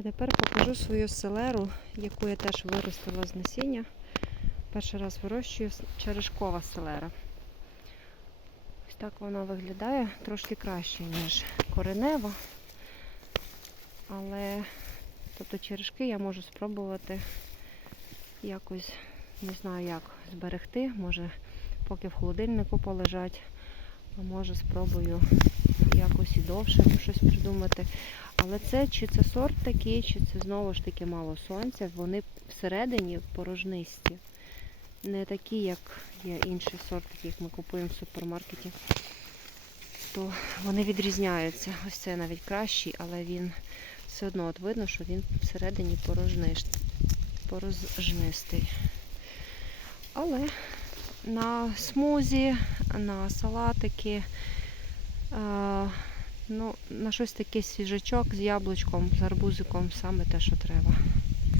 А тепер покажу свою селеру, яку я теж виростила з насіння. Перший раз вирощую черешкова селера. Ось так вона виглядає трошки краще, ніж коренева. Але тобто черешки я можу спробувати якось, не знаю як, зберегти. Може, поки в холодильнику полежать, а може спробую якось і довше щось придумати. Але це чи це сорт такий, чи це знову ж таки мало сонця. Вони всередині порожнисті. Не такі, як є інший сорт, такий, як ми купуємо в супермаркеті. То вони відрізняються. Ось це навіть кращий, але він все одно от видно, що він всередині порожнистий. Але на смузі, на салатики, е, ну, на щось таке свіжачок з яблучком, з арбузиком, саме те, що треба.